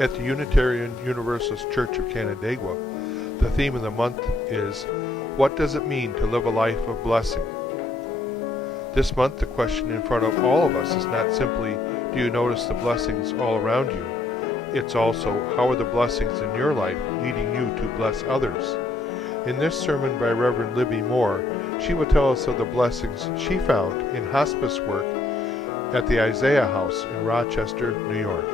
At the Unitarian Universalist Church of Canandaigua, the theme of the month is, what does it mean to live a life of blessing? This month, the question in front of all of us is not simply, do you notice the blessings all around you? It's also, how are the blessings in your life leading you to bless others? In this sermon by Reverend Libby Moore, she will tell us of the blessings she found in hospice work at the Isaiah House in Rochester, New York.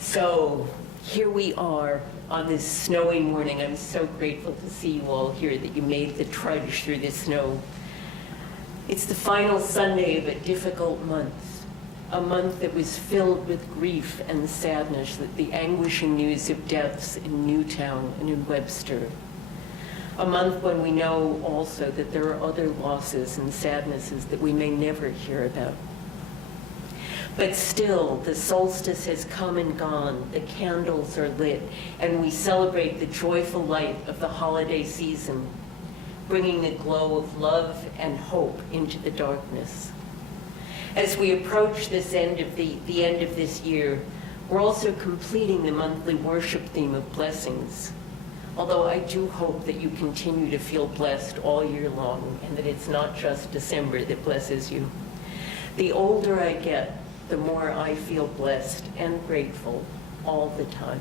So here we are on this snowy morning. I'm so grateful to see you all here, that you made the trudge through the snow. It's the final Sunday of a difficult month, a month that was filled with grief and sadness, with the anguishing news of deaths in Newtown and in Webster. A month when we know also that there are other losses and sadnesses that we may never hear about. But still, the solstice has come and gone, the candles are lit, and we celebrate the joyful light of the holiday season, bringing the glow of love and hope into the darkness. As we approach this end of the end of this year, we're also completing the monthly worship theme of blessings. Although I do hope that you continue to feel blessed all year long, and that it's not just December that blesses you. The older I get, the more I feel blessed and grateful all the time.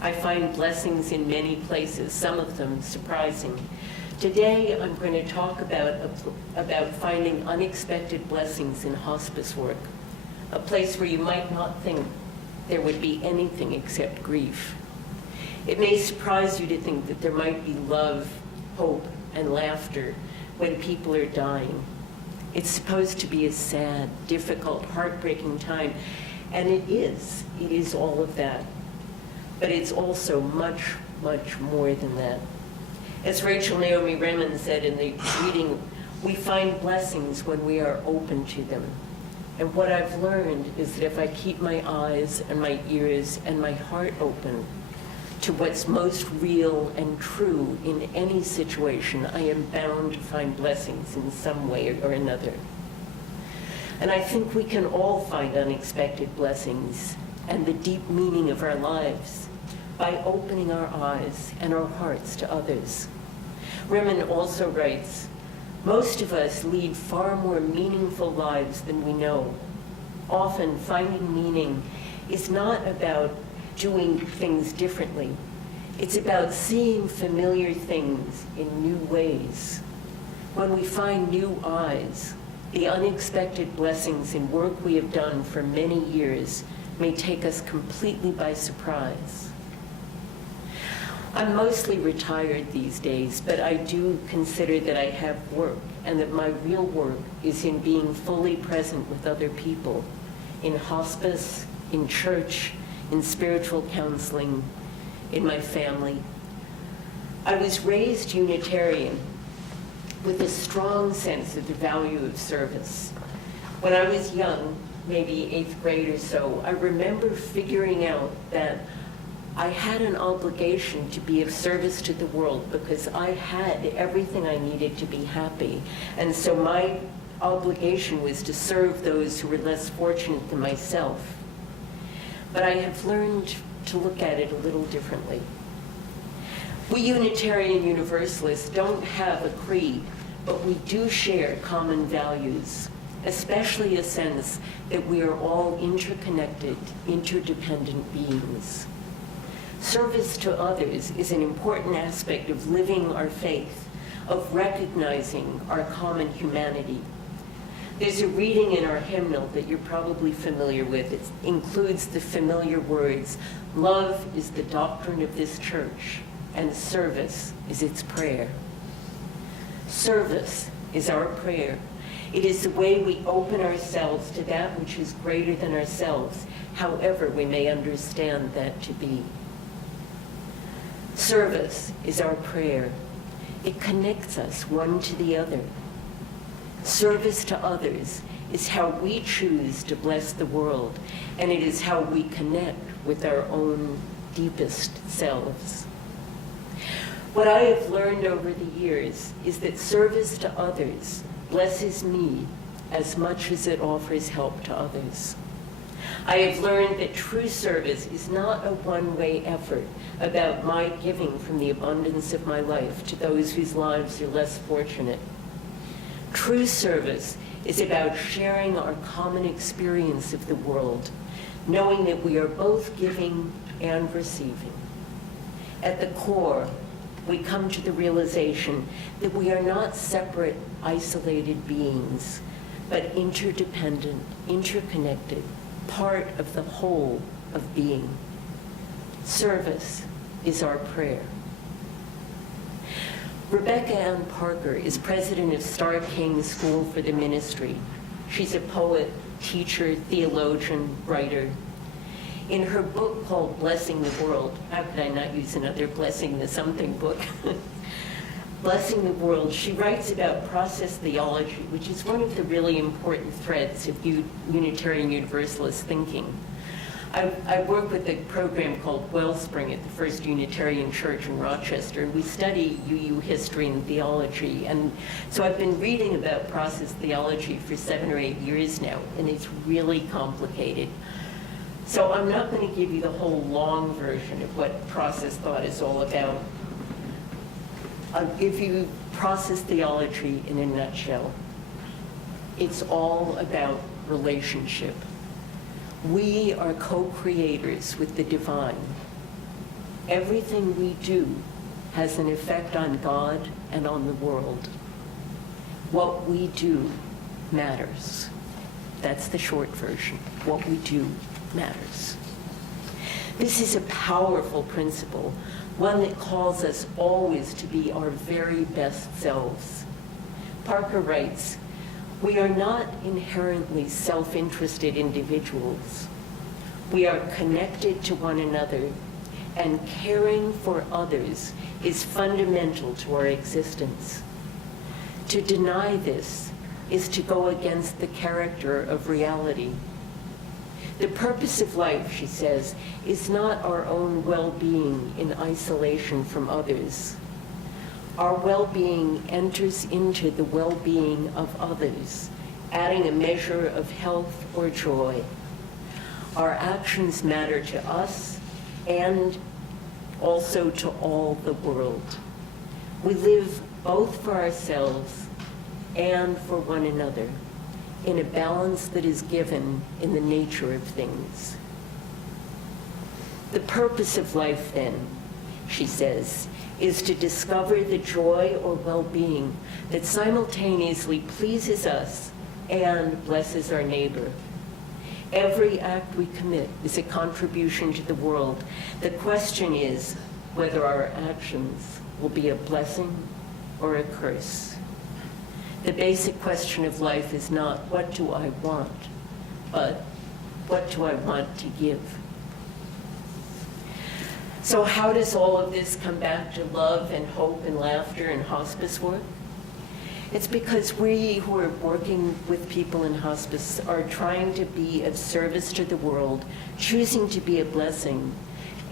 I find blessings in many places, some of them surprising. Today, I'm going to talk about finding unexpected blessings in hospice work, a place where you might not think there would be anything except grief. It may surprise you to think that there might be love, hope, and laughter when people are dying. It's supposed to be a sad, difficult, heartbreaking time, and it is. It is all of that. But it's also much, much more than that. As Rachel Naomi Remen said in the reading, we find blessings when we are open to them. And what I've learned is that if I keep my eyes and my ears and my heart open to what's most real and true in any situation, I am bound to find blessings in some way or another. And I think we can all find unexpected blessings and the deep meaning of our lives by opening our eyes and our hearts to others. Remen also writes, most of us lead far more meaningful lives than we know. Often finding meaning is not about doing things differently. It's about seeing familiar things in new ways. When we find new eyes, the unexpected blessings in work we have done for many years may take us completely by surprise. I'm mostly retired these days, but I do consider that I have work, and that my real work is in being fully present with other people, in hospice, in church, in spiritual counseling, in my family. I was raised Unitarian with a strong sense of the value of service. When I was young, maybe 8th grade or so, I remember figuring out that I had an obligation to be of service to the world because I had everything I needed to be happy. And so my obligation was to serve those who were less fortunate than myself. But I have learned to look at it a little differently. We Unitarian Universalists don't have a creed, but we do share common values, especially a sense that we are all interconnected, interdependent beings. Service to others is an important aspect of living our faith, of recognizing our common humanity. There's a reading in our hymnal that you're probably familiar with. It includes the familiar words, "Love is the doctrine of this church, and service is its prayer." Service is our prayer. It is the way we open ourselves to that which is greater than ourselves, however we may understand that to be. Service is our prayer. It connects us one to the other. Service to others is how we choose to bless the world, and it is how we connect with our own deepest selves. What I have learned over the years is that service to others blesses me as much as it offers help to others. I have learned that true service is not a one-way effort about my giving from the abundance of my life to those whose lives are less fortunate. True service is about sharing our common experience of the world, knowing that we are both giving and receiving. At the core, we come to the realization that we are not separate, isolated beings, but interdependent, interconnected, part of the whole of being. Service is our prayer. Rebecca Ann Parker is president of Starr King School for the Ministry. She's a poet, teacher, theologian, writer. In her book called Blessing the World, how could I not use another Blessing the Something book? Blessing the World, she writes about process theology, which is one of the really important threads of Unitarian Universalist thinking. I work with a program called Wellspring at the First Unitarian Church in Rochester, and we study UU history and theology. And so I've been reading about process theology for 7 or 8 years now, and it's really complicated. So I'm not going to give you the whole long version of what process thought is all about. I'll give you process theology in a nutshell. It's all about relationship. We are co-creators with the divine. Everything we do has an effect on God and on the world. What we do matters. That's the short version. What we do matters. This is a powerful principle, one that calls us always to be our very best selves. Parker writes, "We are not inherently self-interested individuals. We are connected to one another, and caring for others is fundamental to our existence. To deny this is to go against the character of reality. The purpose of life," she says, "is not our own well-being in isolation from others. Our well-being enters into the well-being of others, adding a measure of health or joy. Our actions matter to us and also to all the world. We live both for ourselves and for one another, in a balance that is given in the nature of things. The purpose of life, then," she says, "is to discover the joy or well-being that simultaneously pleases us and blesses our neighbor. Every act we commit is a contribution to the world. The question is whether our actions will be a blessing or a curse. The basic question of life is not, what do I want, but what do I want to give?" So how does all of this come back to love and hope and laughter and hospice work? It's because we who are working with people in hospice are trying to be of service to the world, choosing to be a blessing,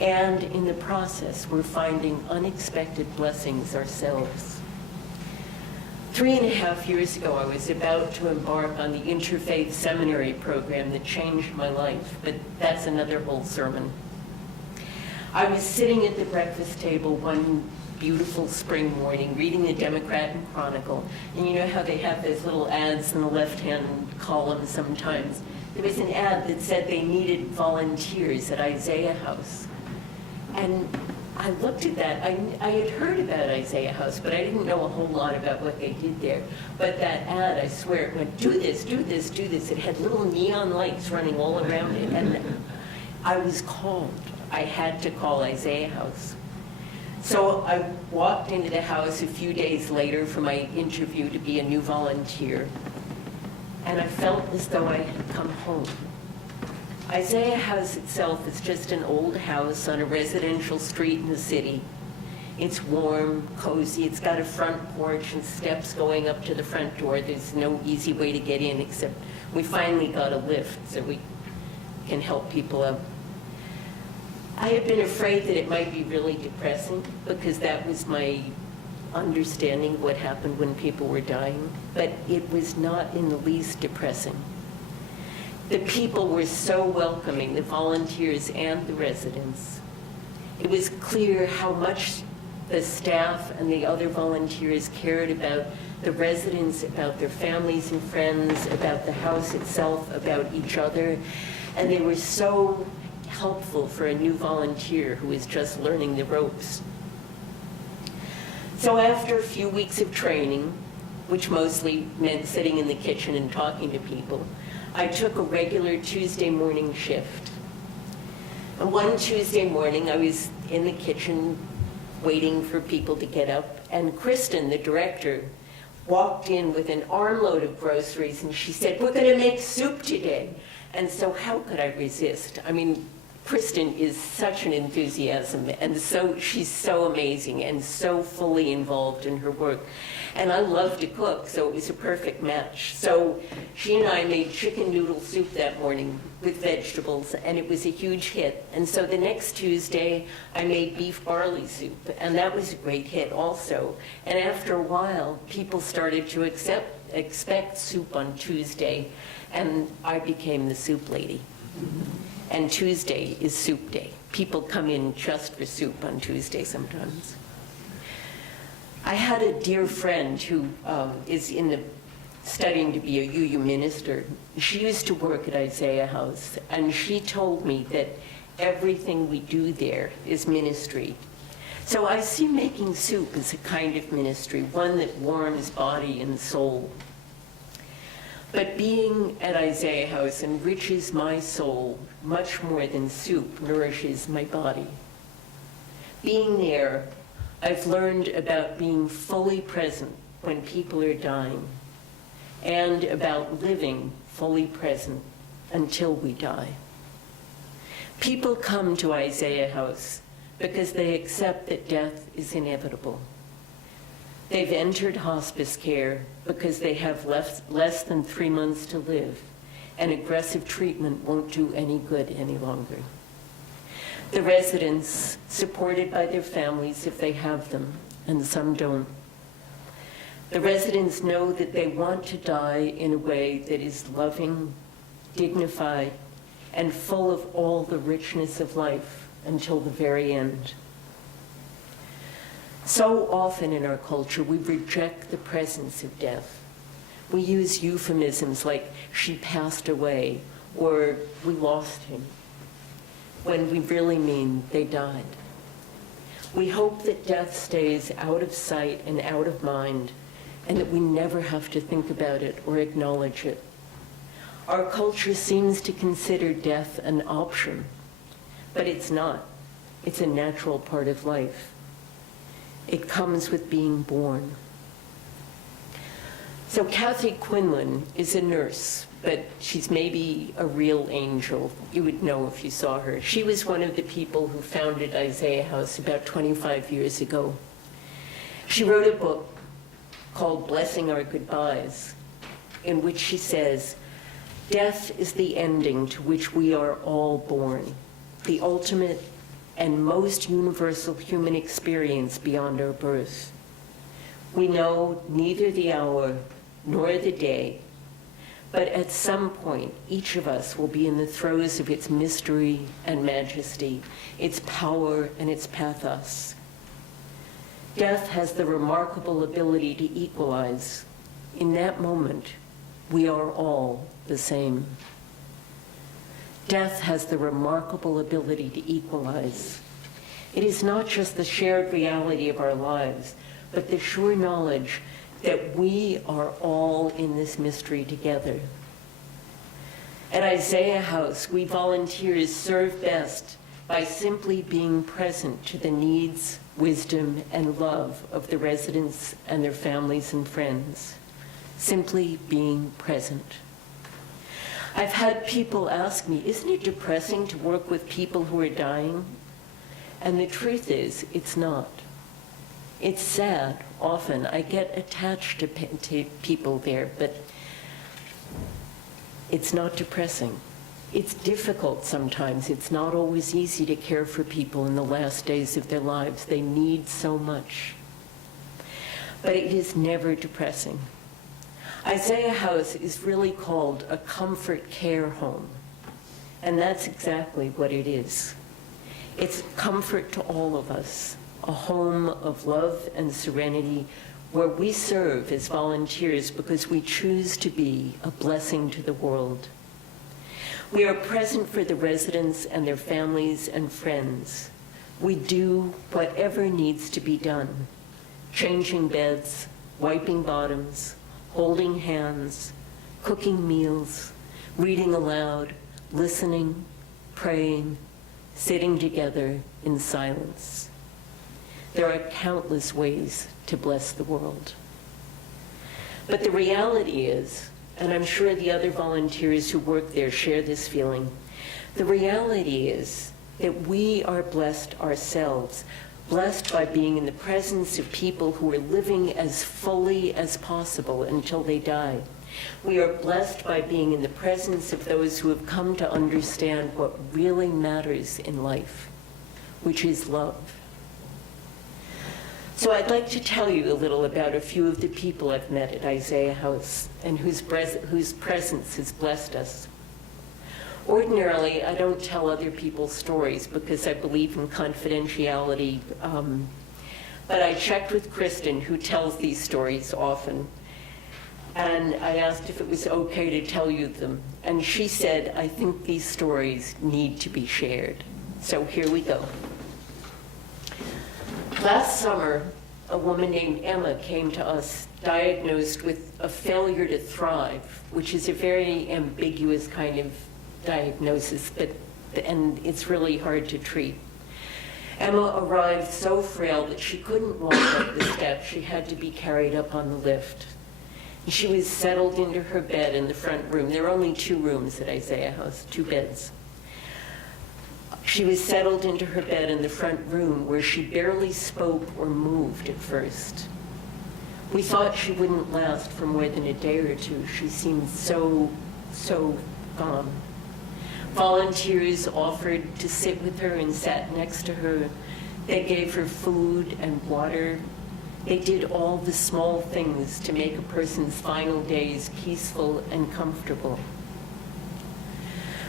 and in the process, we're finding unexpected blessings ourselves. 3.5 years ago, I was about to embark on the interfaith seminary program that changed my life, but that's another whole sermon. I was sitting at the breakfast table one beautiful spring morning, reading the Democrat and Chronicle, and you know how they have those little ads in the left-hand column sometimes. There was an ad that said they needed volunteers at Isaiah House. And I looked at that. I had heard about Isaiah House, but I didn't know a whole lot about what they did there. But that ad, I swear, it went, do this, do this, do this. It had little neon lights running all around it. And I was called. I had to call Isaiah House. So I walked into the house a few days later for my interview to be a new volunteer. And I felt as though I had come home. Isaiah House itself is just an old house on a residential street in the city. It's warm, cozy, it's got a front porch and steps going up to the front door. There's no easy way to get in, except we finally got a lift so we can help people up. I had been afraid that it might be really depressing because that was my understanding of what happened when people were dying, but it was not in the least depressing. The people were so welcoming, the volunteers and the residents. It was clear how much the staff and the other volunteers cared about the residents, about their families and friends, about the house itself, about each other, and they were so helpful for a new volunteer who was just learning the ropes. So after a few weeks of training, which mostly meant sitting in the kitchen and talking to people, I took a regular Tuesday morning shift. And one Tuesday morning, I was in the kitchen waiting for people to get up, and Kristen, the director, walked in with an armload of groceries, and she said, "We're going to make soup today." And so how could I resist? I mean, Kristen is such an enthusiasm, and so she's so amazing and so fully involved in her work. And I love to cook, so it was a perfect match. So she and I made chicken noodle soup that morning with vegetables, and it was a huge hit. And so the next Tuesday, I made beef barley soup, and that was a great hit also. And after a while, people started to expect soup on Tuesday, and I became the soup lady. And Tuesday is soup day. People come in just for soup on Tuesday sometimes. I had a dear friend who is studying to be a UU minister. She used to work at Isaiah House, and she told me that everything we do there is ministry. So I see making soup as a kind of ministry, one that warms body and soul. But being at Isaiah House enriches my soul much more than soup nourishes my body. Being there, I've learned about being fully present when people are dying, and about living fully present until we die. People come to Isaiah House because they accept that death is inevitable. They've entered hospice care because they have less than 3 months to live, and aggressive treatment won't do any good any longer. The residents, supported by their families if they have them, and some don't. The residents know that they want to die in a way that is loving, dignified, and full of all the richness of life until the very end. So often in our culture, we reject the presence of death. We use euphemisms like, "she passed away," or "we lost him," when we really mean they died. We hope that death stays out of sight and out of mind, and that we never have to think about it or acknowledge it. Our culture seems to consider death an option, but it's not. It's a natural part of life. It comes with being born. So Kathy Quinlan is a nurse, but she's maybe a real angel. You would know if you saw her. She was one of the people who founded Isaiah House about 25 years ago. She wrote a book called Blessing Our Goodbyes, in which she says, "Death is the ending to which we are all born, the ultimate and most universal human experience beyond our birth. We know neither the hour nor the day, but at some point, each of us will be in the throes of its mystery and majesty, its power and its pathos. Death has the remarkable ability to equalize. In that moment, we are all the same. Death has the remarkable ability to equalize. It is not just the shared reality of our lives, but the sure knowledge that we are all in this mystery together. At Isaiah House, we volunteers serve best by simply being present to the needs, wisdom, and love of the residents and their families and friends. Simply being present. I've had people ask me, isn't it depressing to work with people who are dying? And the truth is, it's not. It's sad, often. I get attached to people there, but it's not depressing. It's difficult sometimes. It's not always easy to care for people in the last days of their lives. They need so much. But it is never depressing. Isaiah House is really called a comfort care home, and that's exactly what it is. It's comfort to all of us, a home of love and serenity where we serve as volunteers because we choose to be a blessing to the world. We are present for the residents and their families and friends. We do whatever needs to be done, changing beds, wiping bottoms, holding hands, cooking meals, reading aloud, listening, praying, sitting together in silence. There are countless ways to bless the world. But the reality is, and I'm sure the other volunteers who work there share this feeling, the reality is that we are blessed ourselves, blessed by being in the presence of people who are living as fully as possible until they die. We are blessed by being in the presence of those who have come to understand what really matters in life, which is love. So I'd like to tell you a little about a few of the people I've met at Isaiah House and whose presence has blessed us. Ordinarily, I don't tell other people's stories because I believe in confidentiality, but I checked with Kristen, who tells these stories often, and I asked if it was okay to tell you them. And she said, I think these stories need to be shared. So here we go. Last summer, a woman named Emma came to us diagnosed with a failure to thrive, which is a very ambiguous kind of diagnosis, and it's really hard to treat. Emma arrived so frail that she couldn't walk up the steps. She had to be carried up on the lift. And she was settled into her bed in the front room. There are only 2 rooms at Isaiah House, 2 beds. She was settled into her bed in the front room where she barely spoke or moved at first. We thought she wouldn't last for more than a day or 2. She seemed so gone. Volunteers offered to sit with her and sat next to her. They gave her food and water. They did all the small things to make a person's final days peaceful and comfortable.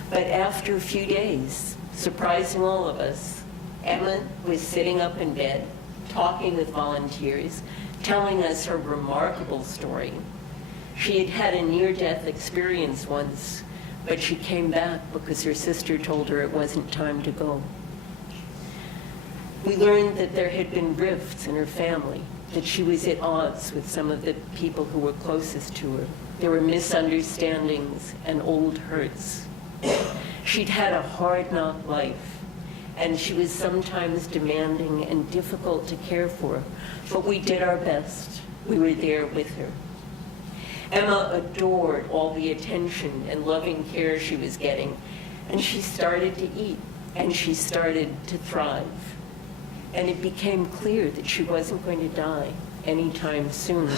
But after a few days, surprising all of us, Emma was sitting up in bed, talking with volunteers, telling us her remarkable story. She had had a near-death experience once, but she came back because her sister told her it wasn't time to go. We learned that there had been rifts in her family, that she was at odds with some of the people who were closest to her. There were misunderstandings and old hurts. She'd had a hard-knock life, and she was sometimes demanding and difficult to care for, but we did our best. We were there with her. Emma adored all the attention and loving care she was getting, and she started to eat, and she started to thrive. And it became clear that she wasn't going to die anytime soon.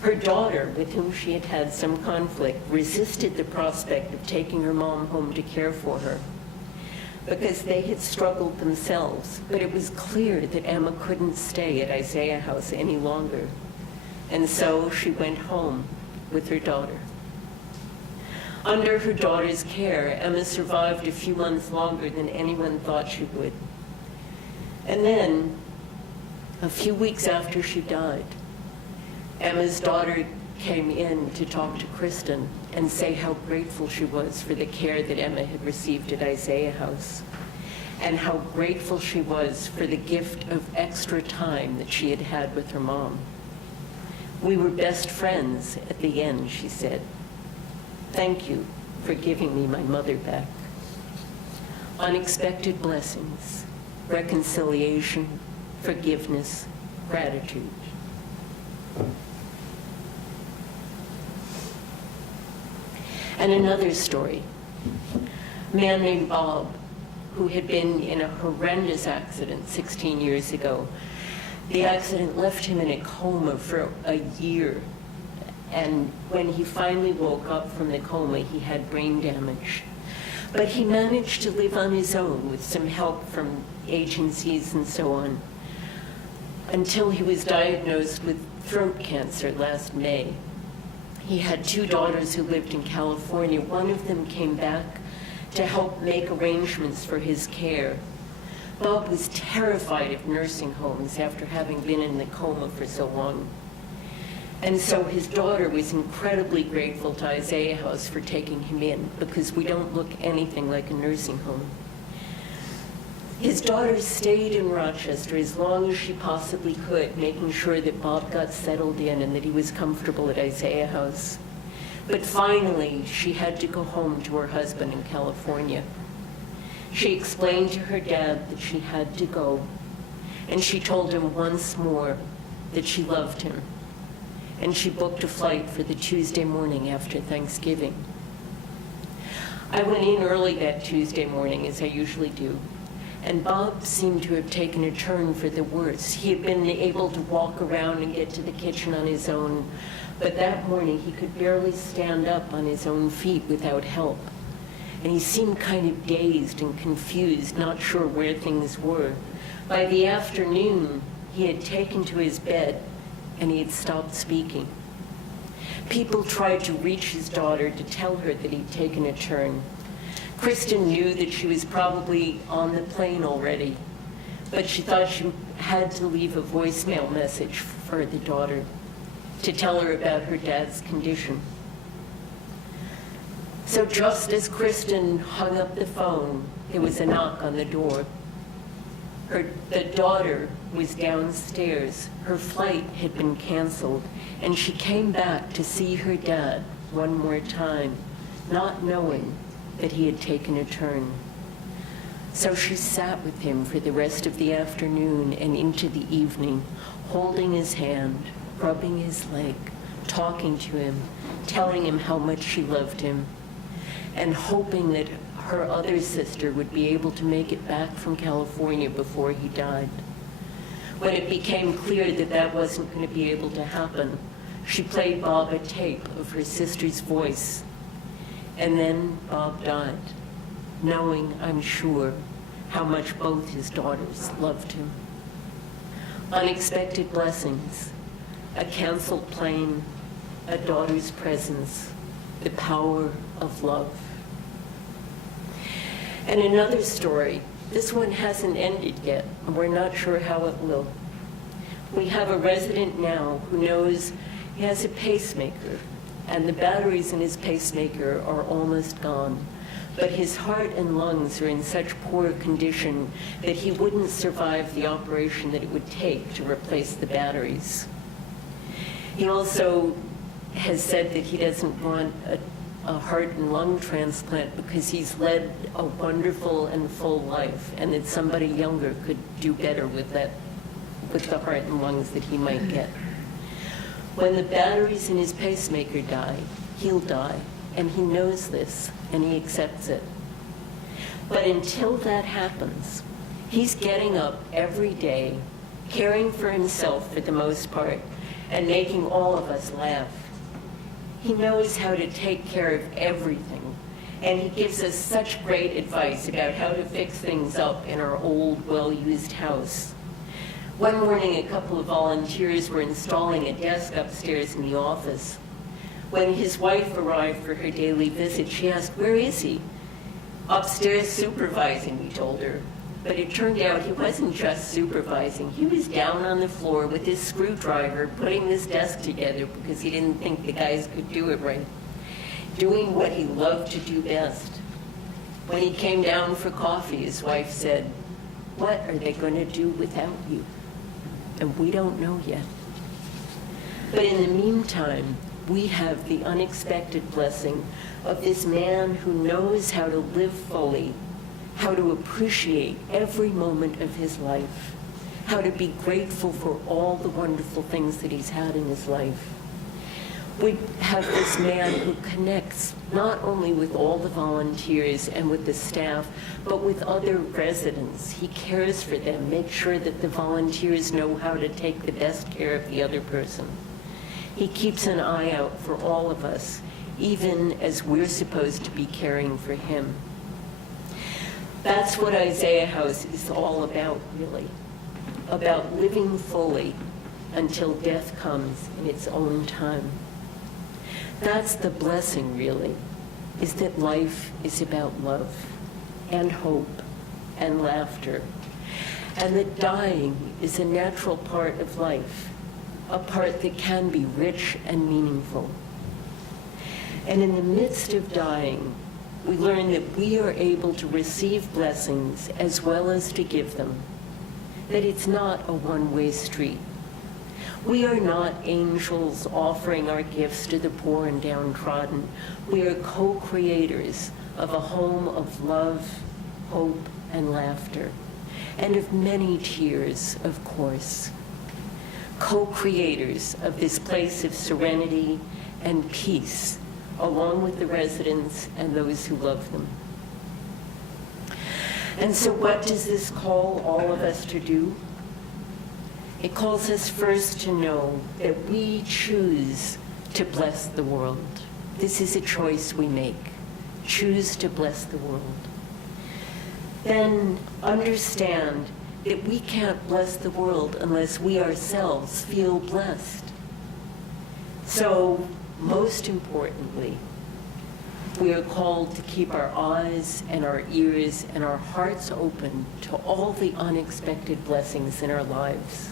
Her daughter, with whom she had had some conflict, resisted the prospect of taking her mom home to care for her because they had struggled themselves. But it was clear that Emma couldn't stay at Isaiah House any longer. And so she went home with her daughter. Under her daughter's care, Emma survived a few months longer than anyone thought she would. And then, a few weeks after she died, Emma's daughter came in to talk to Kristen and say how grateful she was for the care that Emma had received at Isaiah House. and how grateful she was for the gift of extra time that she had had with her mom. "We were best friends at the end," she said. "Thank you for giving me my mother back." Unexpected blessings, reconciliation, forgiveness, gratitude. And another story. A man named Bob, who had been in a horrendous accident 16 years ago. The accident left him in a coma for a year. And when he finally woke up from the coma, he had brain damage. But he managed to live on his own with some help from agencies and so on, until he was diagnosed with throat cancer last May. He had 2 daughters who lived in California. One of them came back to help make arrangements for his care. Bob was terrified of nursing homes after having been in the coma for so long. And so his daughter was incredibly grateful to Isaiah House for taking him in, because we don't look anything like a nursing home. His daughter stayed in Rochester as long as she possibly could, making sure that Bob got settled in and that he was comfortable at Isaiah House. But finally, she had to go home to her husband in California. She explained to her dad that she had to go, and she told him once more that she loved him. And she booked a flight for the Tuesday morning after Thanksgiving. I went in early that Tuesday morning, as I usually do, and Bob seemed to have taken a turn for the worse. He had been able to walk around and get to the kitchen on his own, but that morning he could barely stand up on his own feet without help. And he seemed kind of dazed and confused, not sure where things were. By the afternoon, he had taken to his bed and he had stopped speaking. People tried to reach his daughter to tell her that he'd taken a turn. Kristen knew that she was probably on the plane already, but she thought she had to leave a voicemail message for the daughter to tell her about her dad's condition. So just as Kristen hung up the phone, there was a knock on the door. The daughter was downstairs. Her flight had been canceled, and she came back to see her dad one more time, not knowing that he had taken a turn. So she sat with him for the rest of the afternoon and into the evening, holding his hand, rubbing his leg, talking to him, telling him how much she loved him, and hoping that her other sister would be able to make it back from California before he died. When it became clear that that wasn't going to be able to happen, she played Bob a tape of her sister's voice. And then Bob died, knowing, I'm sure, how much both his daughters loved him. Unexpected blessings, a canceled plane, a daughter's presence, the power of love. And another story, this one hasn't ended yet, and we're not sure how it will. We have a resident now who knows he has a pacemaker, and the batteries in his pacemaker are almost gone. But his heart and lungs are in such poor condition that he wouldn't survive the operation that it would take to replace the batteries. He also has said that he doesn't want a heart and lung transplant because he's led a wonderful and full life, and that somebody younger could do better with that, with the heart and lungs that he might get. When the batteries in his pacemaker die, he'll die, and he knows this, and he accepts it. But until that happens, he's getting up every day, caring for himself for the most part, and making all of us laugh. He knows how to take care of everything, and he gives us such great advice about how to fix things up in our old, well-used house. One morning, a couple of volunteers were installing a desk upstairs in the office. When his wife arrived for her daily visit, she asked, "Where is he?" "Upstairs supervising," we told her. But it turned out he wasn't just supervising. He was down on the floor with his screwdriver putting this desk together because he didn't think the guys could do it right, doing what he loved to do best. When he came down for coffee, his wife said, "What are they going to do without you?" And we don't know yet. But in the meantime, we have the unexpected blessing of this man who knows how to live fully, how to appreciate every moment of his life, how to be grateful for all the wonderful things that he's had in his life. We have this man who connects not only with all the volunteers and with the staff, but with other residents. He cares for them, makes sure that the volunteers know how to take the best care of the other person. He keeps an eye out for all of us, even as we're supposed to be caring for him. That's what Isaiah House is all about, really. About living fully until death comes in its own time. That's the blessing, really, is that life is about love and hope and laughter, and that dying is a natural part of life, a part that can be rich and meaningful. And in the midst of dying, we learn that we are able to receive blessings as well as to give them, that it's not a one-way street. We are not angels offering our gifts to the poor and downtrodden. We are co-creators of a home of love, hope, and laughter, and of many tears, of course. Co-creators of this place of serenity and peace, along with the residents and those who love them. And so what does this call all of us to do? It calls us first to know that we choose to bless the world. This is a choice we make. Choose to bless the world. Then understand that we can't bless the world unless we ourselves feel blessed. So, most importantly, we are called to keep our eyes and our ears and our hearts open to all the unexpected blessings in our lives.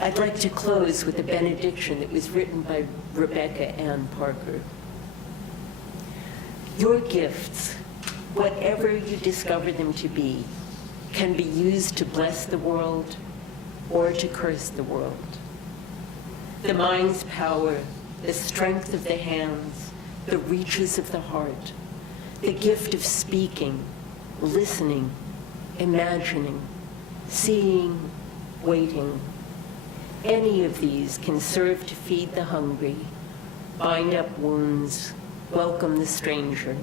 I'd like to close with a benediction that was written by Rebecca Ann Parker. Your gifts, whatever you discover them to be, can be used to bless the world or to curse the world. The mind's power, the strength of the hands, the reaches of the heart, the gift of speaking, listening, imagining, seeing, waiting. Any of these can serve to feed the hungry, bind up wounds, welcome the stranger,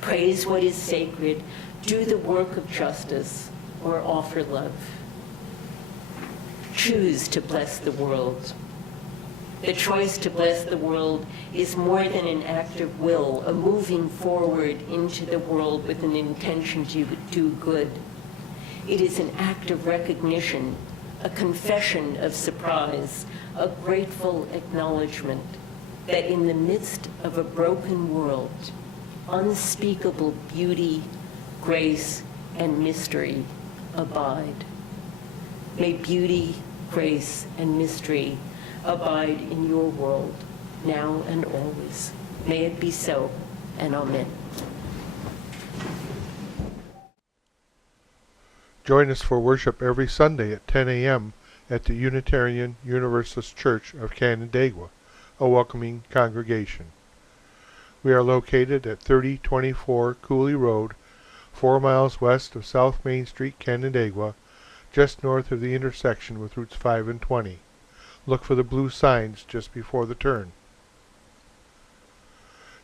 praise what is sacred, do the work of justice, or offer love. Choose to bless the world. The choice to bless the world is more than an act of will, a moving forward into the world with an intention to do good. It is an act of recognition, a confession of surprise, a grateful acknowledgement that in the midst of a broken world, unspeakable beauty, grace, and mystery abide. May beauty, grace, and mystery abide in your world, now and always. May it be so, and amen. Join us for worship every Sunday at 10 a.m. at the Unitarian Universalist Church of Canandaigua, a welcoming congregation. We are located at 3024 Cooley Road, 4 miles west of South Main Street, Canandaigua, just north of the intersection with Routes 5 and 20. Look for the blue signs just before the turn.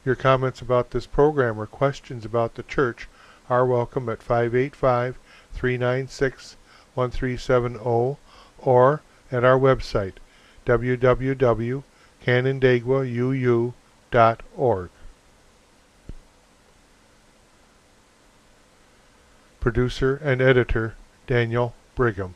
Your comments about this program or questions about the church are welcome at 585-396-1370 or at our website, www.canandaiguauu.org. Producer and editor, Daniel Brigham.